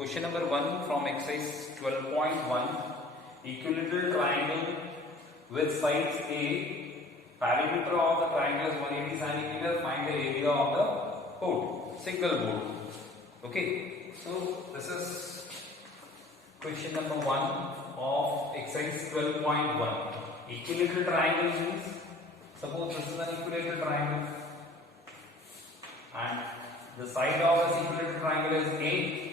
Question number 1 from exercise 12.1. Equilateral triangle with sides A. Perimeter of the triangle is 180 centimeter. Find the area of the board. Single board. Okay. So this is question number 1 of exercise 12.1. Equilateral triangle means, suppose this is an equilateral triangle and the side of this equilateral triangle is A.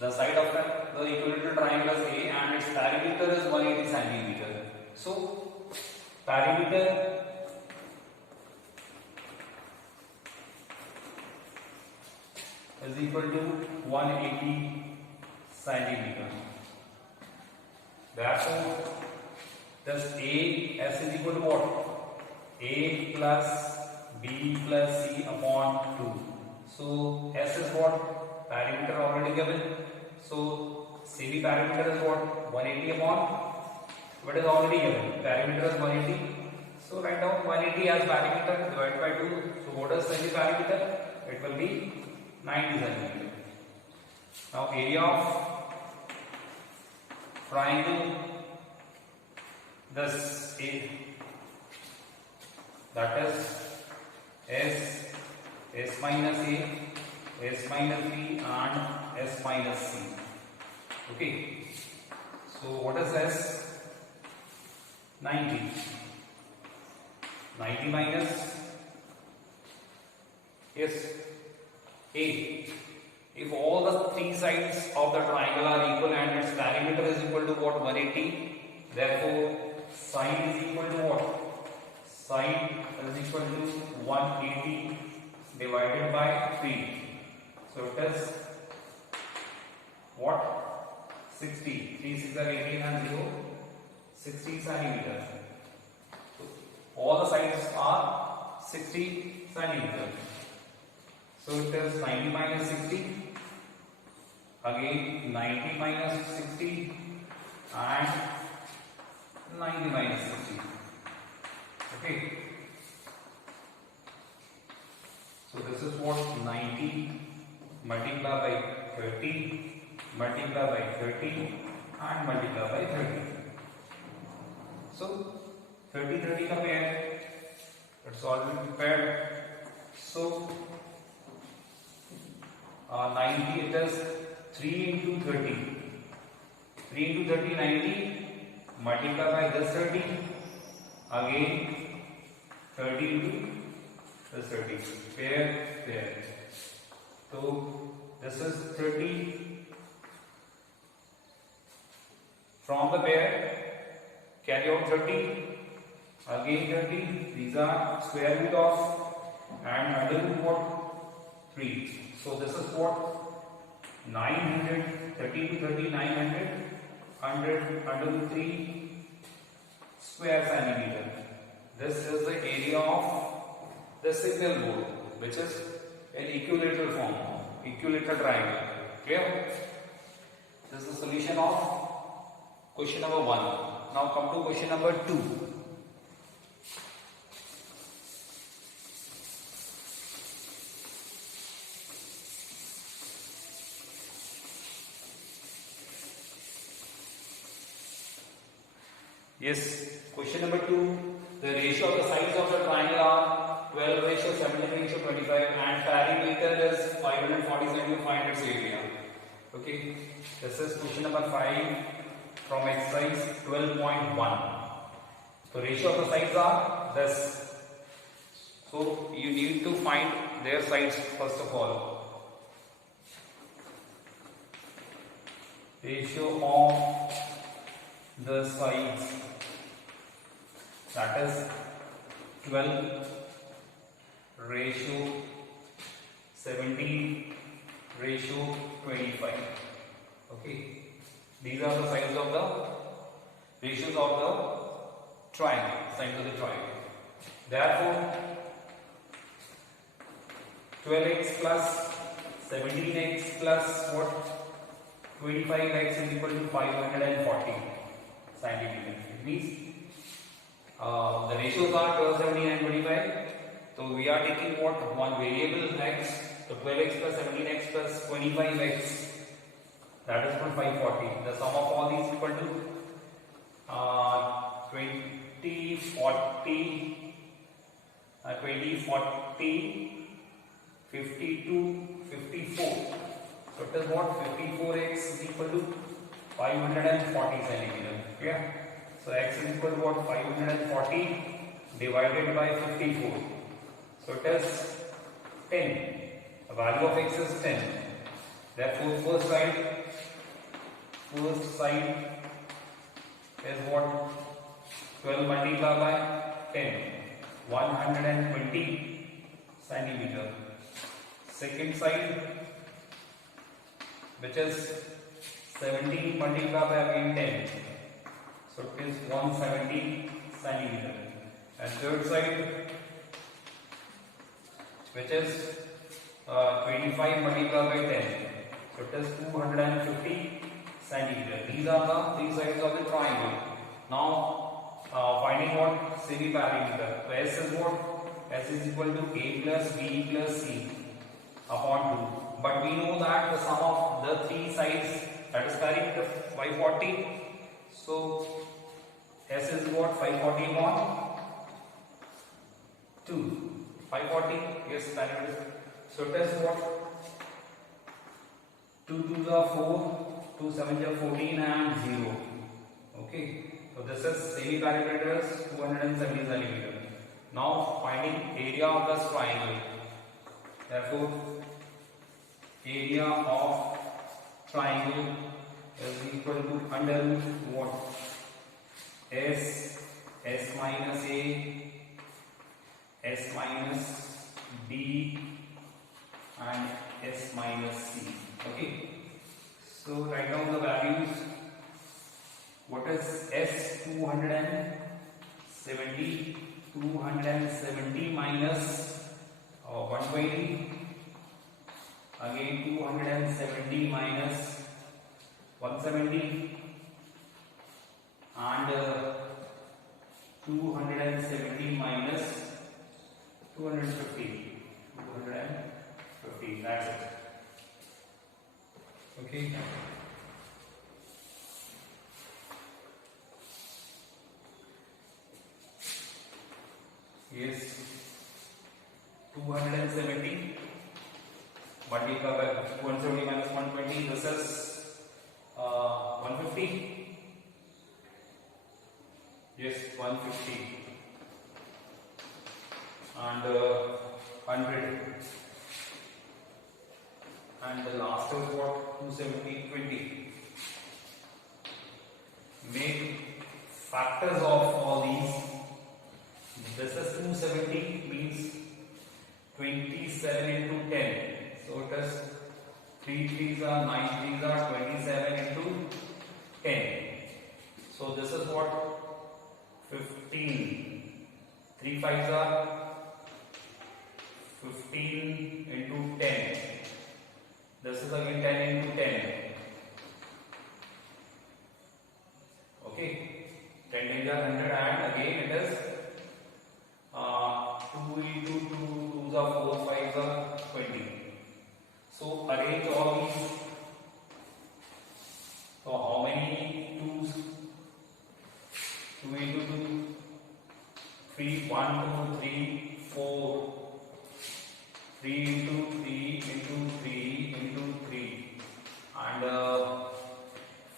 The side of the equilateral triangle is A and its perimeter is 180 centimeter. So perimeter is equal to 180 centimeter. Therefore, thus S is equal to what? A plus B plus C upon 2. So S is what? Perimeter already given. So CV perimeter is what? 180 upon what is already given. Perimeter is 180. So write down 180 as perimeter divided by 2. So what is CV perimeter? It will be 90 centimeter. Now area of triangle thus A, that is S minus A, S minus B and S minus C. Okay. So what is S? 90. 90 minus S A. If all the three sides of the triangle are equal and its perimeter is equal to what? 180. Therefore, sine is equal to what? Sine is equal to 180 divided by 3. So it is what? 60. 3 6 are 18 and 0. 60 centimeters. So all the sides are 60 centimeters. So it is 90 minus 60. Again 90 minus 60 and 90 minus 60. Okay. So this is what? 90 multiplied by 30 multiplied by 30 and multiplied by 30. So 30 30 का pair, it's already paired. So 90 it is 3 into 30. 3 into 30 90 multiplied by this 30. Again 30 into this 30. Pair. So this is 30. From the pair, carry out 30. Again 30. These are square root of and under root what? 3. So this is what? 900. 30 to 30, 900. 100 under root 3 square centimeter. This is the area of the single board, which is an equilateral form, equilateral triangle. Clear? This is the solution of question number 1. Now come to question number 2. Yes, question number 2. The ratio of the sides of the triangle are 12 ratio 17 ratio 25 and perimeter is 540 cm. Find its area. Okay, this is question number 5 from exercise 12.1. So ratio of the sides are this. So you need to find their sides first of all. Ratio of the sides, that is 12 ratio 17 ratio 25. Okay, these are the sides of the ratios of the triangle, sides of the triangle. Therefore 12x plus 17x plus what? 25x is equal to 540 centimeter. It means the ratios are 12, 17 and 25. So we are taking what? One variable x. The 12x plus 17x plus 25x, that is equal to 540. The sum of all these equal to 20, 40, 52, 54. So it is what? 54x is equal to 540 centimeter. Yeah. So x is equal to what? 540 divided by 54. So it is 10. The value of x is 10. Therefore, first side is what? 12 multiplied by 10. 120 centimeter. Second side, which is 17 multiplied by again 10. So it is 170 centimeter. And third side, which is 25 multiplied by 10. So it is 250 centimeter. These are the three sides of the triangle. Now finding what? Semi perimeter. So S is what? S is equal to A plus B plus C upon 2. But we know that the sum of the three sides, that is perimeter, 540. So S is what? 540 upon 2. 540, yes, perimeter. So it is what? 2 2s are 4, 2 7s are 14 and 0. Okay. So this is semi-perimeter is 270 centimeter. Now finding area of this triangle. Therefore, area of triangle is equal to under root what? S minus A, S minus B and S minus C. Okay. So write down the values. What is S? 270 minus 120. Again 270 minus 170 and 270 minus 250. 250. That's it. Okay. Yes, 270 multiplied by 270 minus 120. This is 150. Yes, 150 and 100. And the last is what? 270, 20. Make factors of all these. This is 270 means 27 into 10. So it is 3 3s are 9 3s are 27 into 10. So this is what? 15. 3 5s are 15 into 10. This is again 10 into 10. Okay. 10 times are 100 and again it is 2 into 2, 2s are 4, 5s are 20. So arrange all these. So how many 2s? 2 into 2, 3, 1, 2, 3, 4. 3 into 3 into 3 into 3 and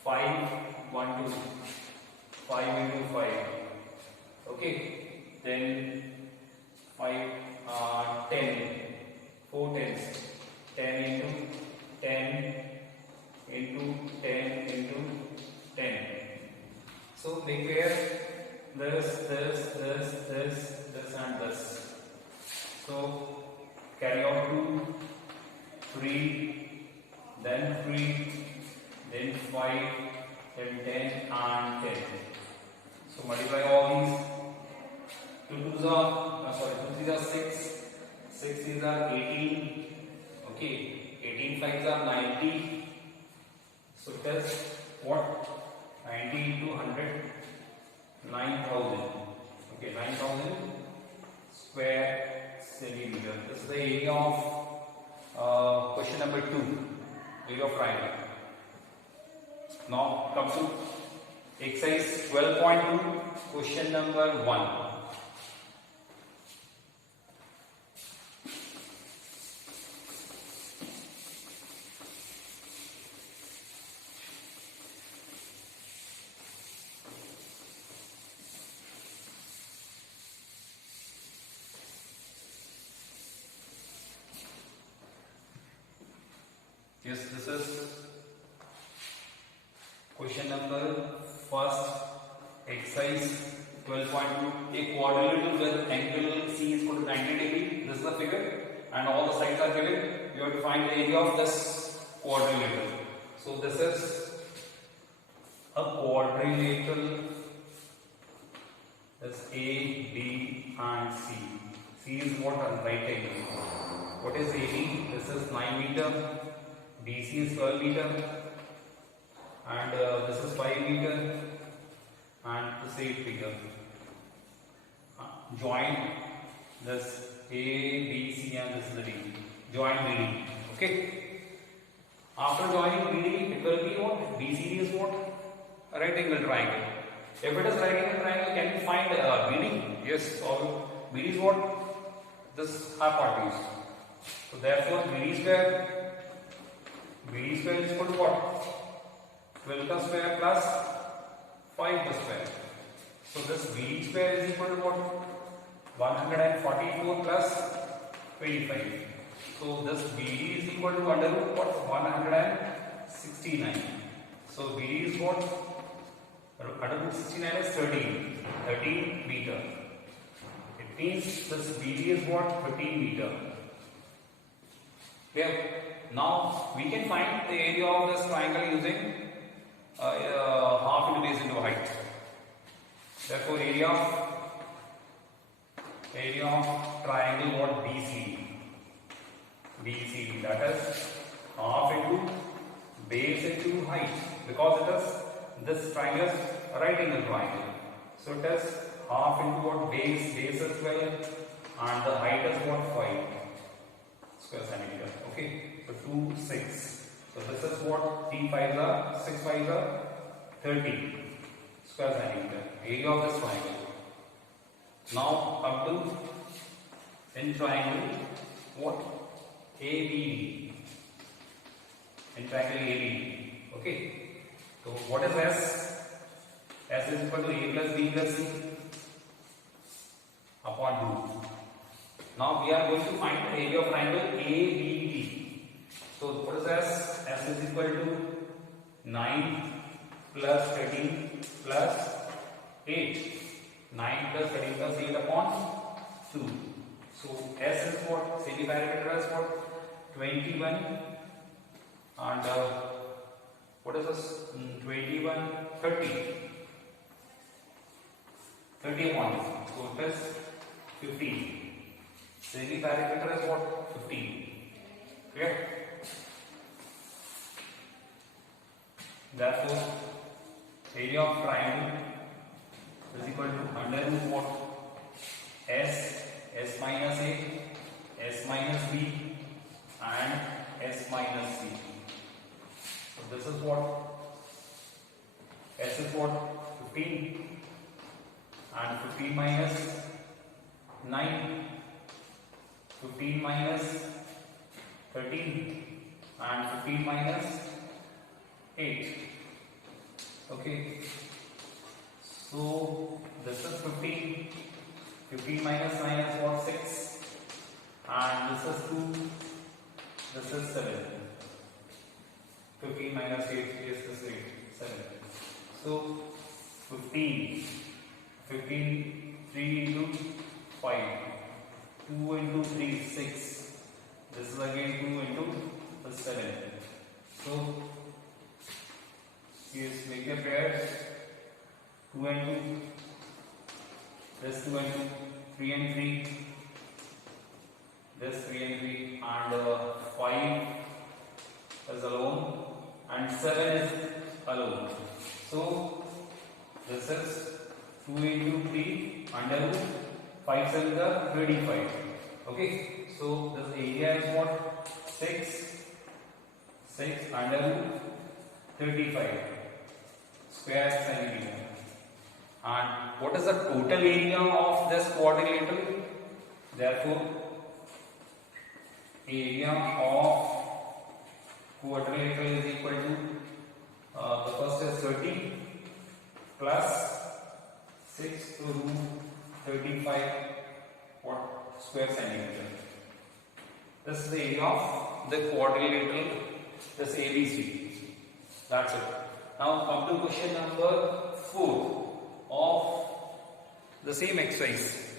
5, 1, 2, 5 into 5. Okay. Then 5, 10, 4 tens, 10 into 10 into 10 into 10. So make here this and this. So carry out 2, 3, then 3, then 5, then 10 and 10. So multiply all these. 2 2s are 6, 6 is are 18. Okay, 18 5s are 90. So that's what? 90 into 100, 9,000. Okay, 9,000 square centimeter. This is the area of area of triangle. Now comes to exercise 12.2, question number 1. Yes, this is question number first, exercise 12.2. A quadrilateral with angle C is equal to 90 degree. This is the figure, and all the sides are given. You have to find the area of this quadrilateral. So this is a quadrilateral. That's A, B, and C. C is what? A right angle. What is AB? This is 9 meter. BC is 12 meter, and this is 5 meter, and this 8 meter. Join this A, B, C, and this is the D. Join BD. Okay. After joining BD, it will be what? BCD is what? A right angle triangle. If it is right angle triangle, can you find BD? Yes. Or BD is what? This hypotenuse. So therefore, BD square is equal to what? 12 plus square plus 5 plus square. So this BD square is equal to what? 144 plus 25. So this BD is equal to under root what? 169. So BD is what? Under root 69 is 13 meter. It means this BD is what? 15 meter. Clear? Now we can find the area of this triangle using half into base into height. Therefore, area of triangle what? BCD, that is half into base into height, because it is this triangle is a right angle triangle. So it is half into what? Base is 12, and the height is what? 5 square centimeter. Okay. So 2, 6. So this is what? 3 5s are 6 5s are 30 square centimeter. Area of this triangle. Now up to in triangle what? ABD. In triangle ABD. Okay. So what is S? S is equal to A plus B plus C upon 2. Now we are going to find the area of triangle ABD. So what is S? S is equal to 9 plus 13 plus 8. 9 plus 13 plus 8 upon 2. So S is what? Semi parameter is what? 21. And what is this? 21, 30. 30 upon 2. So it is 15. Semi parameter is what? 15. Clear? Therefore, area of triangle is equal to under root what? S minus A, S minus B, and S minus C. So this is what? S is what? 15, and 15 minus 9, 15 minus 13, and 15 minus 8. Okay. So this is 15. 15 minus 9 is what? 6. And this is 2. This is 7. 15 minus 8 is this 8. 7. So 15. 3 into 5. 2 into 3, 6. This is again 2 into the 7. So yes, make a pair. 2 and 2. This 2 and 2. 3 and 3. This 3 and 3. And 5 is alone. And 7 is alone. So this is 2 into 3 under root 5 7 is 35. Okay. So this area is what? 6 6 under root 35 square centimeter. And what is the total area of this quadrilateral? Therefore, area of quadrilateral is equal to the first is 30 plus 6 to root 35 square centimeter. This is the area of the quadrilateral, this ABC. That's it. Now come to question number 4 of the same exercise.